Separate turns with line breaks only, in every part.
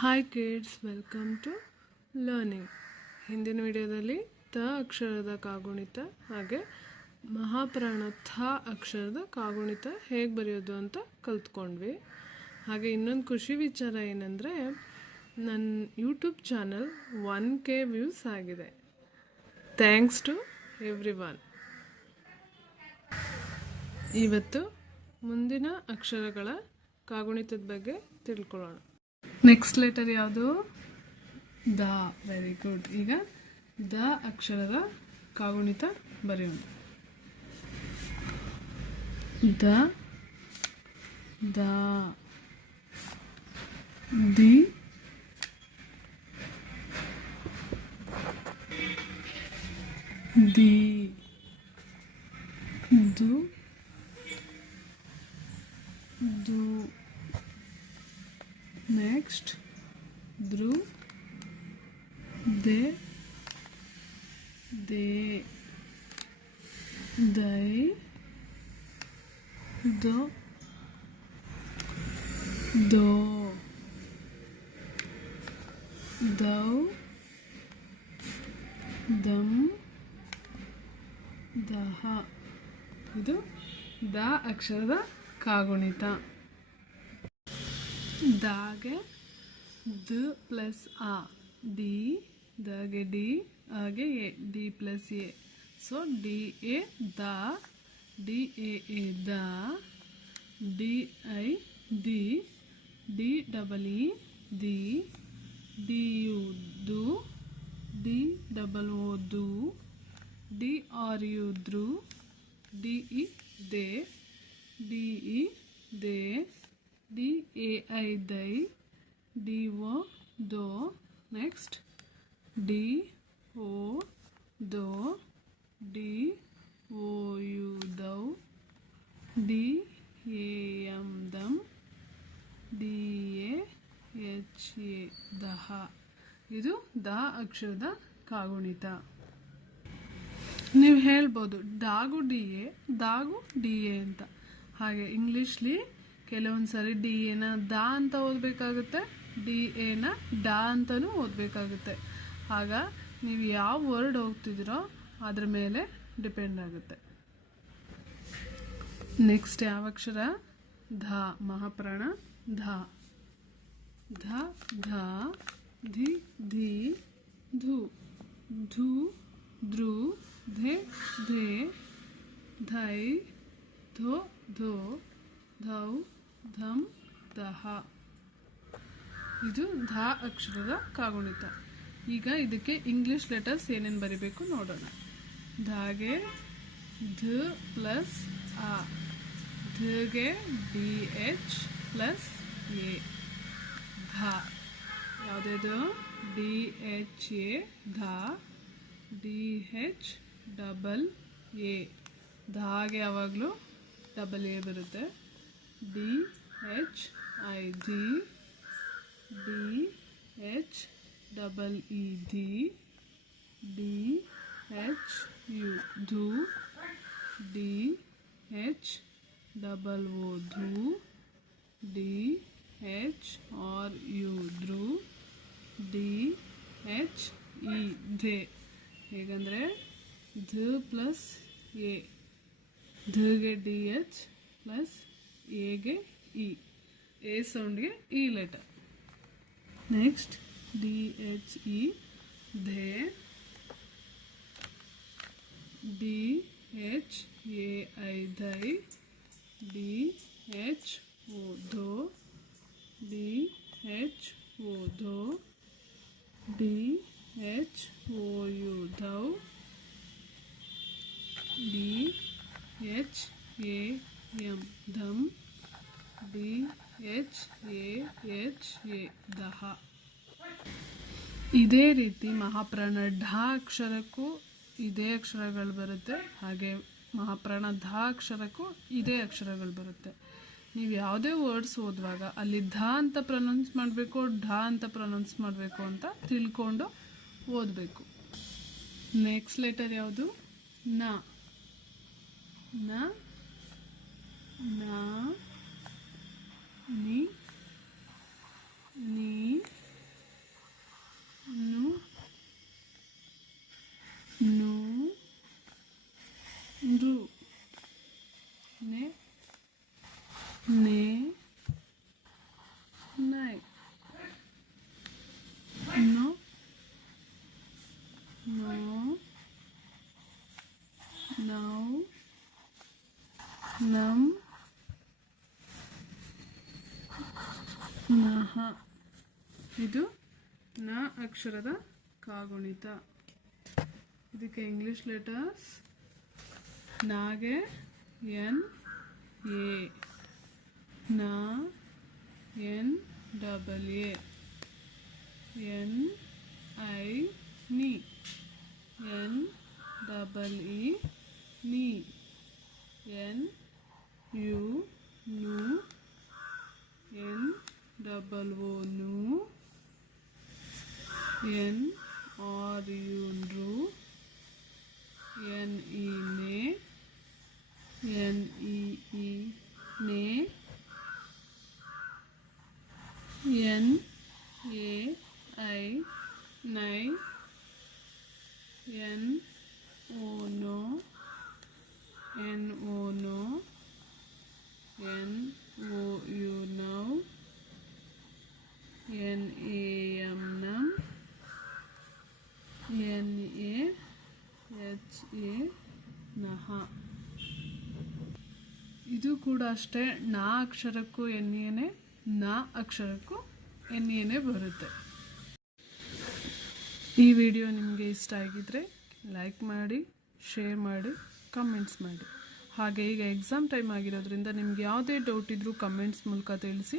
Hi kids welcome to learning ಹಿಂದಿನ ವಿಡಿಯೋದಲ್ಲಿ ತ ಅಕ್ಷರದ ಕಾಗುಣಿತ ಹಾಗೆ ಮಹಾಪ್ರಾಣ ಥ ಅಕ್ಷರದ ಕಾಗುಣಿತ ಹೇಗೆ ಬರೆಯೋದು ಅಂತ ಕಲ್ತ್ಕೊಂಡ್ವಿ. ಹಾಗೆ ಇನ್ನೊಂದು ಖುಷಿ ವಿಚಾರ ಏನಂದರೆ ನನ್ನ YouTube channel one K views ಆಗಿದೆ. ಥ್ಯಾಂಕ್ಸ್ ಟು ಎವ್ರಿ ಒನ್ ಇವತ್ತು ಮುಂದಿನ ಅಕ್ಷರಗಳ ಕಾಗುಣಿತದ ಬಗ್ಗೆ ತಿಳ್ಕೊಳ್ಳೋಣ. ನೆಕ್ಸ್ಟ್ ಲೆಟರ್ ಯಾವುದು? ದ. ವೆರಿ ಗುಡ್ ಈಗ ದ ಅಕ್ಷರದ ಕಾಗುಣಿತ ಬರೆಯೋಣ. ದ ದ, ದಿ ದಿ, ದು ದು ನೆಕ್ಸ್ಟ್ ಧ್ರು ದೆ ದೇ ದೈ ದೊ do ದೌ them ದಹ ಇದು ದ ಅಕ್ಷರದ ಕಾಗುಣಿತ. ದಾಗೆ ದ ಪ್ಲಸ್ ಆ, ಡಿ ದಗೆ ಡಿ ಆಗೆ A, D plus A. So, D A the, D A A ದ, ಡಿ ಐ ದಿ, ಡಿ ಡಬಲ್ ಇ ದಿ, ಡಿ ಯು ದು, ಡಿ ಡಬಲ್ ಓ ದು, ಡಿ ಆರ್ ಯು ದ್ರು, ಡಿ ಇ ದೇ, ಡಿ ಇ ದೇ, ಡಿ ಎ ಐ ದೈ, D O ದೋ. ನೆಕ್ಸ್ಟ್ ಡಿ, ಓ, ದೋ, ಡಿ, ಓ, ಯು, ದೌ, ಡಿ, ಎ, ಎಂ ದಮ್ ಡಿ, ಎ, ಎಚ್, ಎ ದಹ ಇದು ದ ಅಕ್ಷರದ ಕಾಗುಣಿತ. ನೀವು ಹೇಳ್ಬೋದು ಡಾಗು ಡಿ ಎ, ದಾಗು ಡಿ ಎ ಅಂತ. ಹಾಗೆ ಇಂಗ್ಲೀಷ್ಲಿ ಕೆಲವೊಂದು ಸರಿ ಡಿ ಎನ ದ ಅಂತ ಓದಬೇಕಾಗುತ್ತೆ, ಡಿ ಎನ ಡಾ ಅಂತಲೂ ಓದಬೇಕಾಗುತ್ತೆ. ಆಗ ನೀವು ಯಾವ ವರ್ಡ್ ಹೋಗ್ತಿದ್ದೀರೋ ಅದ್ರ ಮೇಲೆ ಡಿಪೆಂಡ್ ಆಗುತ್ತೆ. ನೆಕ್ಸ್ಟ್ ಯಾವ ಅಕ್ಷರ? ಧ, ಮಹಾಪ್ರಾಣ. ಧ. ಧ ಧ, ಧಿ ಧಿ, ಧು. ಧು ಧ್ರು ಧೆ ಧೆ. ಧೈ, ಧೋ ಧೋ. ಧೌ ಧಮ್ ದಹ ಇದು ಧ ಅಕ್ಷರದ ಕಾಗುಣಿತ. ಈಗ ಇದಕ್ಕೆ ಇಂಗ್ಲಿಷ್ ಲೆಟರ್ಸ್ ಏನೇನು ಬರಿಬೇಕು ನೋಡೋಣ. ಧಾಗೆ ಧ ಪ್ಲಸ್ ಆ. ಧಗೆ ಡಿ ಎಚ್ ಪ್ಲಸ್ ಎ. ಧ. ಯಾವುದೇದು? D H A. ಧ. D H double A. Dhaage ಯಾವಾಗಲೂ ಡಬಲ್ ಎ ಬರುತ್ತೆ. D H I. G D double E ದಿ ಡಿ ಎಚ್ ಯು ಧು ಡಿ ಎಚ್ ಡಬಲ್ ಓ ಧು ಡಿ ಎಚ್ ಆರ್ ಯು ಧ್ರು D H E ಧೆ ಹೇಗಂದರೆ ಧ ಪ್ಲಸ್ ಎ ಧಗೆ ಡಿ ಎಚ್ ಪ್ಲಸ್ ಎಗೆ E A ಸೌಂಡ್ಗೆ E letter next D H E ಧೆ D H A I ದೈ D H O ಧೋ D H O ಧೋ ಡಿ ಎಚ್ ಓ ಯು ಧೌ D H A M dum D H A H A ದಹ ಇದೇ ರೀತಿ ಮಹಾಪ್ರಾಣ ಢ ಅಕ್ಷರಕ್ಕೂ ಇದೇ ಅಕ್ಷರಗಳು ಬರುತ್ತೆ. ಹಾಗೆ ಮಹಾಪ್ರಾಣ ಧ ಅಕ್ಷರಕ್ಕೂ ಇದೇ ಅಕ್ಷರಗಳು ಬರುತ್ತೆ. ನೀವು ಯಾವುದೇ ವರ್ಡ್ಸ್ ಓದುವಾಗ ಅಲ್ಲಿ ಧ ಅಂತ ಪ್ರೊನೌನ್ಸ್ ಮಾಡಬೇಕು, ಢ ಅಂತ ಪ್ರೊನೌನ್ಸ್ ಮಾಡಬೇಕು ಅಂತ ತಿಳ್ಕೊಂಡು ಓದಬೇಕು. ನೆಕ್ಸ್ಟ್ ಲೆಟರ್ ಯಾವುದು? ನ. ನ. ನ. ನಿ. ను ను. రు. నే. నే. నై. నో. నో. నౌ. నం. నహ. ಇದು ನ ಅಕ್ಷರದ ಕಾಗುಣಿತ. ಇದಕ್ಕೆ ಇಂಗ್ಲಿಷ್ ಲೆಟರ್ಸ್ ನಾಗೆ, ಎನ್, ಎ. ನಾ, N, double A. N, I, ನಿ. ಎನ್, ಡಬಲ್ ಇ, ನಿ. ಎನ್, ಯು, ನು N R U N N E Ne N E E Ne N A I Nai N O No N O No ನಹ. ಇದು ಕೂಡ ಅಷ್ಟೇ, ನಾ ಅಕ್ಷರಕ್ಕೂ N ಎನೆ ನಾ ಅಕ್ಷರಕ್ಕೂ N ಬರುತ್ತೆ. ಈ ವಿಡಿಯೋ ನಿಮಗೆ ಇಷ್ಟ ಆಗಿದ್ರೆ ಲೈಕ್ ಮಾಡಿ ಶೇರ್ ಮಾಡಿ ಕಮೆಂಟ್ಸ್ ಮಾಡಿ. ಹಾಗೆ ಈಗ ಎಕ್ಸಾಮ್ ಟೈಮ್ ಆಗಿರೋದ್ರಿಂದ ನಿಮ್ಗೆ ಯಾವುದೇ ಡೌಟ್ ಇದ್ದರೂ ಕಮೆಂಟ್ಸ್ ಮೂಲಕ ತಿಳಿಸಿ,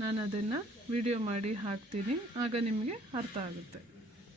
ನಾನು ಅದನ್ನು ವಿಡಿಯೋ ಮಾಡಿ ಹಾಕ್ತೀನಿ. ಆಗ ನಿಮಗೆ ಅರ್ಥ ಆಗುತ್ತೆ.